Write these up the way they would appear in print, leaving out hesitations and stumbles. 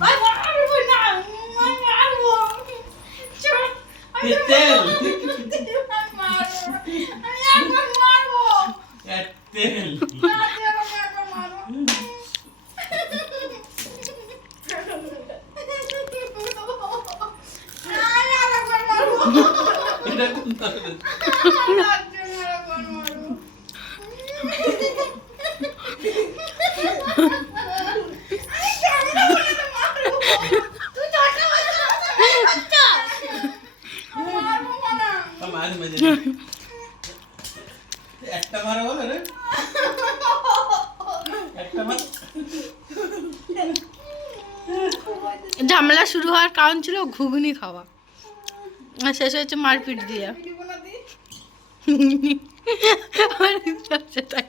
ভাই মারবো না, আমি মারবো। চল, আমি তেল মারবো, আমি একবার মারবো। তেল না, তেল আমি একবার মারবো। আমি আরেকবার মারবো। এটা কোন তরকারি? আরেকবার মারবো। তুই টাকা বাঁচা, মারবো না। মাঝে মাঝে একটা মারা বলো রে, একটা মার। ঝামেলা শুরু হওয়ার কারণ ছিল ঘুগনি খাওয়া, আর শেষ হয়েছে মারপিট দিয়ে। সেটাই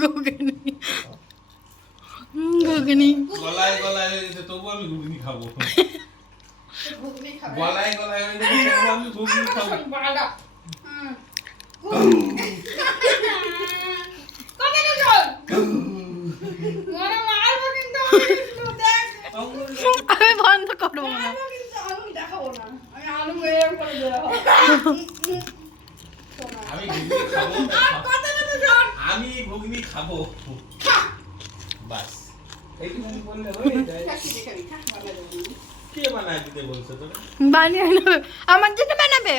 ঘুগনি ঘুগনি গলায় গলায় হয়ে গেছে তবু আমি ঘুগনি খাবো। গলায় গলায় হয়ে গেছে তবু আমি ঘুগনি খাবো। আমি বন্ধ করবো না। আমি ঘুগনি খাবো, আমি ঘুগনি খাবো, বাস এইটুখানি বললে হয়ে যায়। কে বানায় দিতে বলছে তোরা? বানিয়ে নেবে, আমার জন্য বানাবে।